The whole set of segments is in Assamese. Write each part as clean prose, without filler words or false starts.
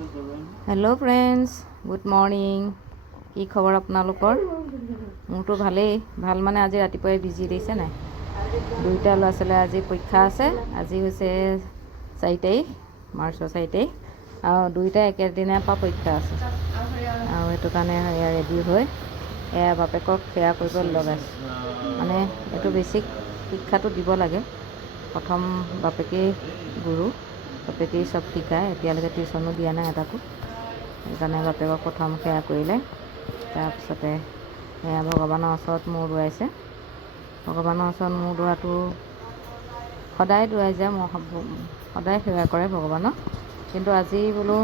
Hello' friends, good morning. কি খবৰ আপোনালোকৰ? মোৰতো ভালেই। ভাল মানে আজি ৰাতিপুৱাই বিজি দিছে নাই। দুইটা ল'ৰা ছোৱালীৰ আজি পৰীক্ষা আছে। আজি হৈছে 4 তাৰিখ, মাৰ্চৰ 4 তাৰিখ, আৰু দুইটা একেদিনাৰ পৰা পৰীক্ষা আছে। আৰু সেইটো কাৰণে ৰেডি হৈ এয়া বাপেকক সেয়া কৰিব লগাইছোঁ। মানে এইটো বেছিক শিক্ষাটো দিব লাগে। প্ৰথম বাপেকেই গুৰু, বাপেকেই চব শিকায়। এতিয়ালৈকে টিউশ্যনো দিয়া নাই এটাকো। সেইকাৰণে বাপেকক প্ৰথম সেয়া কৰিলে। তাৰপিছতে সেয়া ভগৱানৰ ওচৰত মূৰ দোৱাইছে। ভগৱানৰ ওচৰত মূৰ দোৱাটো সদায় দোৱাই যায়, মই সদায় সেৱা কৰে ভগৱানক। কিন্তু আজি বোলো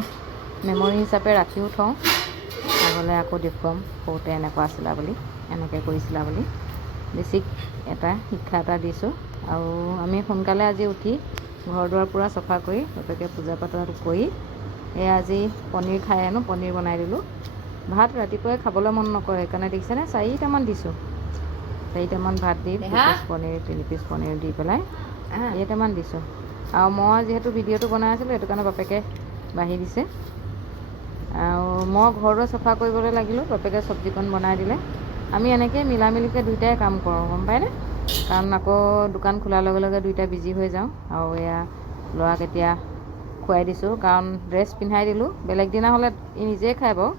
মেমৰি হিচাপে ৰাখিও থওঁ, আগলৈ আকৌ দেখুৱাম সৰুতে এনেকুৱা আছিলা বুলি, এনেকৈ কৰিছিলা বুলি। বেছিক এটা শিক্ষা এটা দিছোঁ। আৰু আমি সোনকালে আজি উঠি ঘৰ দুৱাৰ পূৰা চফা কৰি বাপেকে পূজা পাতল কৰি এই আজি পনীৰ খাই আনো, পনীৰ বনাই দিলোঁ। ভাত ৰাতিপুৱাই খাবলৈ মন নকৰে, সেইকাৰণে দেখিছেনে 4টামান দিছোঁ। 4টামান ভাত দি 2 পিচ পনীৰ 3 পিচ পনীৰ দি পেলাই 4টামান দিছোঁ। আৰু মই যিহেতু ভিডিঅ'টো বনাই আছিলোঁ, সেইটো কাৰণে বাপেকে বাঢ়ি দিছে। আৰু মই ঘৰ দুৱাৰ চফা কৰিবলৈ লাগিলোঁ, বাপেকে চব্জিকণ বনাই দিলে। আমি এনেকৈয়ে মিলা মিলিকৈ দুইটাই কাম কৰোঁ, গম পায়নে? কাৰণ আকৌ দোকান খোলাৰ লগে লগে দুইটা বিজি হৈ যাওঁ। আৰু এয়া ল'ৰাক এতিয়া খুৱাই দিছোঁ, কাৰণ ড্ৰেছ পিন্ধাই দিলোঁ। বেলেগ দিনা হ'লে ই নিজেই খাই বাৰু,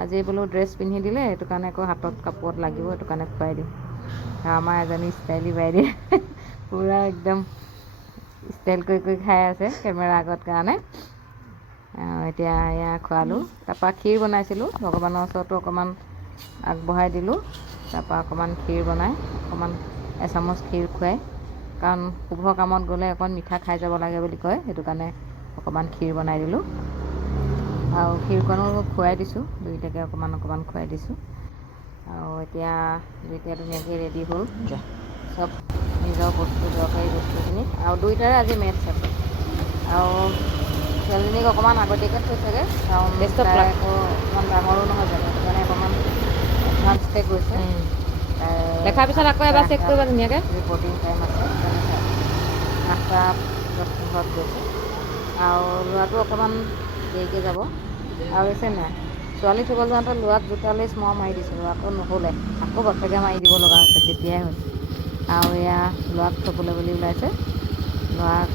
আজি বোলো ড্ৰেছ পিন্ধি দিলে, সেইটো কাৰণে আকৌ হাতত কাপোৰত লাগিব, সেইটো কাৰণে খুৱাই দিওঁ। আৰু আমাৰ এজনী ষ্টাইলী বাইদেউ পূৰা একদম ষ্টাইল কৰি কৰি খাই আছে কেমেৰা আগত কাৰণে। এতিয়া এয়া খোৱালোঁ। তাৰপৰা ক্ষীৰ বনাইছিলোঁ, ভগৱানৰ ওচৰতো অকণমান আগবঢ়াই দিলোঁ। তাৰপৰা অকণমান ক্ষীৰ বনাই অকণমান এচামুচ ক্ষীৰ খুৱাই, কাৰণ শুভ কামত গ'লে অকণ মিঠা খাই যাব লাগে বুলি কয়, সেইটো কাৰণে অকণমান ক্ষীৰ বনাই দিলোঁ। আৰু ক্ষীৰকণো খুৱাই দিছোঁ, দুইটাকে অকণমান অকণমান খুৱাই দিছোঁ। আৰু এতিয়া দুইটা ধুনীয়াকৈ ৰেডি হ'ল, চব নিজৰ বস্তু দৰকাৰী বস্তুখিনি। আৰু দুইটাৰে আজি মেথছ আছে। আৰু ছোৱালীজনীক অকণমান আগতীয়াকৈ থৈছেগৈ, কাৰণ তাই আকৌ অকণমান ডাঙৰো নহয় জানো, সেইটো কাৰণে অকণমান এডভান্সকৈ গৈছে। দেখাৰ পিছত আকৌ এবাৰ চেক কৰিবা ধুনীয়াকৈ। ৰিপৰ্টিং টাইম আছে, সেইকাৰণে 8:10 গৈছে। আৰু ল'ৰাটো অকণমান দেৰিকৈ যাব। আৰু হৈছে নাই, ছোৱালী থ'বলৈ যাওঁতে ল'ৰাক জোতা লেচ মই মাৰি দিছিলোঁ, আকৌ নহ'লে আকৌ বাপেকে মাৰি দিব লগা হৈছে, তেতিয়াই হৈছে। আৰু এয়া ল'ৰাক থ'বলৈ বুলি ওলাইছে, ল'ৰাক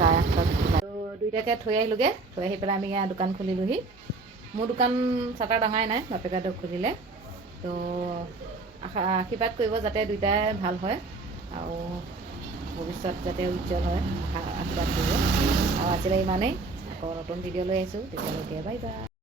8:30 ওলাই দুইটাকে থৈ আহিলোঁগৈ। থৈ আহি পেলাই আমি এয়া দোকান খুলিলোঁহি। মোৰ দোকান চাটাৰ ডাঙাই নাই, বাপেকে খুলিলে। তো আশীৰ্বাদ কৰিব যাতে দুইটাই ভাল হয় আৰু ভৱিষ্যত যাতে উজ্জ্বল হয়, আশীৰ্বাদ কৰিব। আৰু আজিলৈ ইমানেই। আকৌ নতুন ভিডিঅ' লৈ আহিছোঁ, তেতিয়ালৈকে বাই বাই।